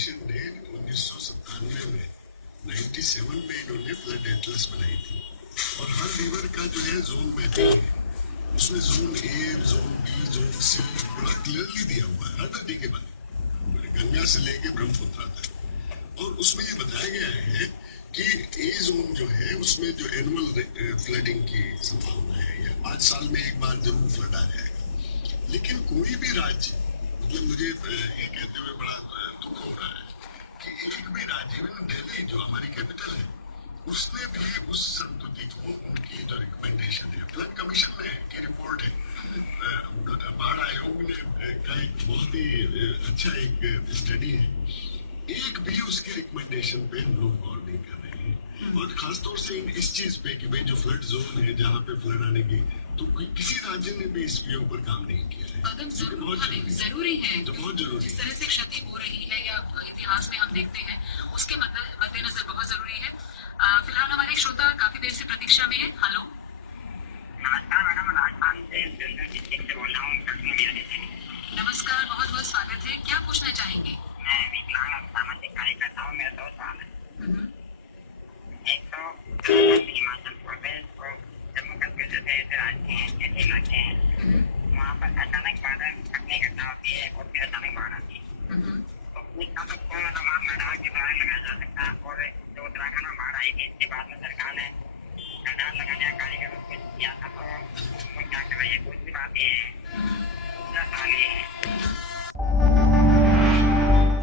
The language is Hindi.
कमीशन ने 1997 में 97 में इन्होंने फ्लड एटलस बनाई थी और हर रिवर का जो है जोन मैपिंग है, उसमें zone A, zone B, zone C बड़ा क्लियरली दिया हुआ है हर नदी के बाद, गंगा से लेके ब्रह्मपुत्र तक। और उसमें ये बताया गया है कि ए जोन जो है उसमें जो एनुअल फ्लडिंग की संभावना है या 5 साल में एक बार जरूर फ्लड आ जाएगा। लेकिन कोई भी राज्य, मतलब मुझे ये कहते हुए बड़ा दुख हो रहा है कि एक भी राज्य, इवन दिल्ली जो हमारी कैपिटल है, उसने भी उस संतुति को, उनकी जो रिकमेंडेशन है, फ्लड कमीशन ने की रिपोर्ट है, बाढ़ आयोग ने का एक बहुत ही अच्छा एक स्टडी है, एक भी उसके रिकमेंडेशन पे लोग गौर नहीं कर रहे हैं। और खासतौर से इस चीज पे कि भाई जो फ्लड जोन है जहाँ पे फ्लड आने की, तो किसी राज्य ने भी इसके ऊपर काम नहीं किया है। कदम जरूरी है, तो बहुत जरूरी, जिस तरह से क्षति हो रही है या इतिहास में हम देखते हैं, उसके मद्देनजर बहुत जरूरी है। फिलहाल हमारे श्रोता काफी देर से प्रतीक्षा में है। हेलो, नमस्कार मैडम, राजस्थान से डिस्ट्रिक्ट से बोल रहा हूँ। नमस्कार, बहुत बहुत स्वागत है। क्या पूछना चाहेंगे? मैं विकलांग और सामाजिक कार्यकर्ता हूँ। मेरा 2 सवाल है। एक तो हिमाचल प्रदेश और जम्मू कश्मीर जैसे ऐसे राज्य हैं, ऐसे इलाके हैं, वहाँ पर अचानक बाढ़ घटने घटना होती है और फिर अचानक बाढ़ आती है, तो उसका तो कौन मैदान के बाहर लगाया जा सकता है। और जो उत्तराखंड में बाढ़ आई थी, इसके बाद में सरकार ने मैदान लगाने का कार्यक्रम कुछ किया था, तो क्या कर रही है, कुछ भी बातें हैं। दूसरा सवाल ये है